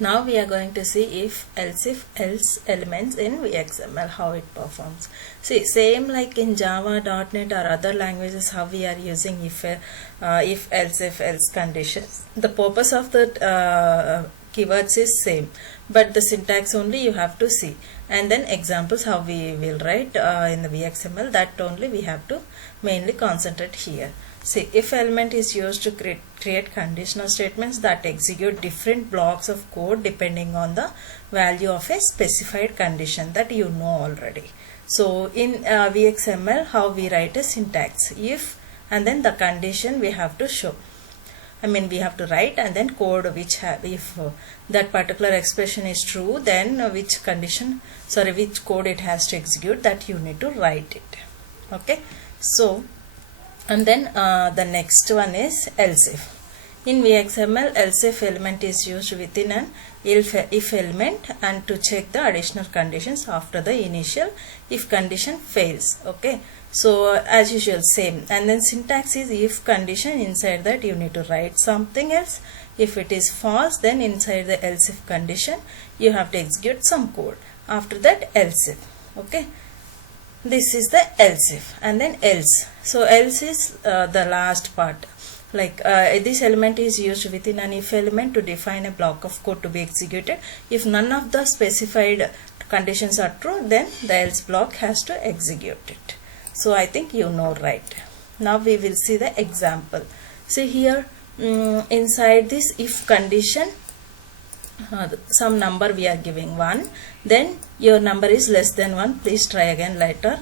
Now we are going to see if, else elements in VXML, how it performs. See, same like in Java, .NET or other languages, how we are using if, else conditions. The purpose of the keywords is same, but the syntax only you have to see, and then examples how we will write in the VXML, that only we have to mainly concentrate here. See, if element is used to create conditional statements that execute different blocks of code depending on the value of a specified condition that you know already. So in VXML, how we write a syntax, if and then the condition we have to show. We have to write and then code which if that particular expression is true, then which code it has to execute, that you need to write it. Okay, so and then the next one is elseif. In VXML, elseif element is used within an if element and to check the additional conditions after the initial if condition fails. Okay, so as usual same, and then syntax is if condition, inside that you need to write something else. If it is false, then inside the else if condition you have to execute some code. After that else if. Okay, this is the else if, and then else. So else is the last part. Like this element is used within an if element to define a block of code to be executed. If none of the specified conditions are true, then the else block has to execute it. So I think you know, right? Now we will see the example. See here, inside this if condition, some number we are giving 1, then your number is less than 1, please try again later.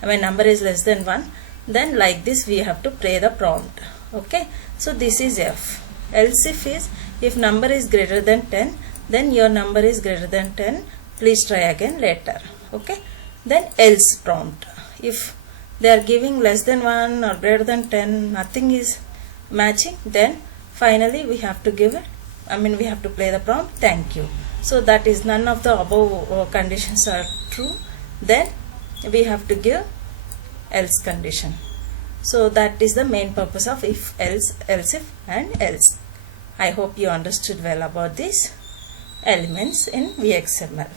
When number is less than 1, then like this we have to play the prompt. Okay, so this is if. Else if is if number is greater than 10, then your number is greater than 10, please try again later. Okay, then else prompt. If they are giving less than 1 or greater than 10, nothing is matching, then finally we have to give it, we have to play the prompt thank you. So that is none of the above conditions are true, then we have to give else condition. So that is the main purpose of if, else, else if and else. I hope you understood well about these elements in VXML.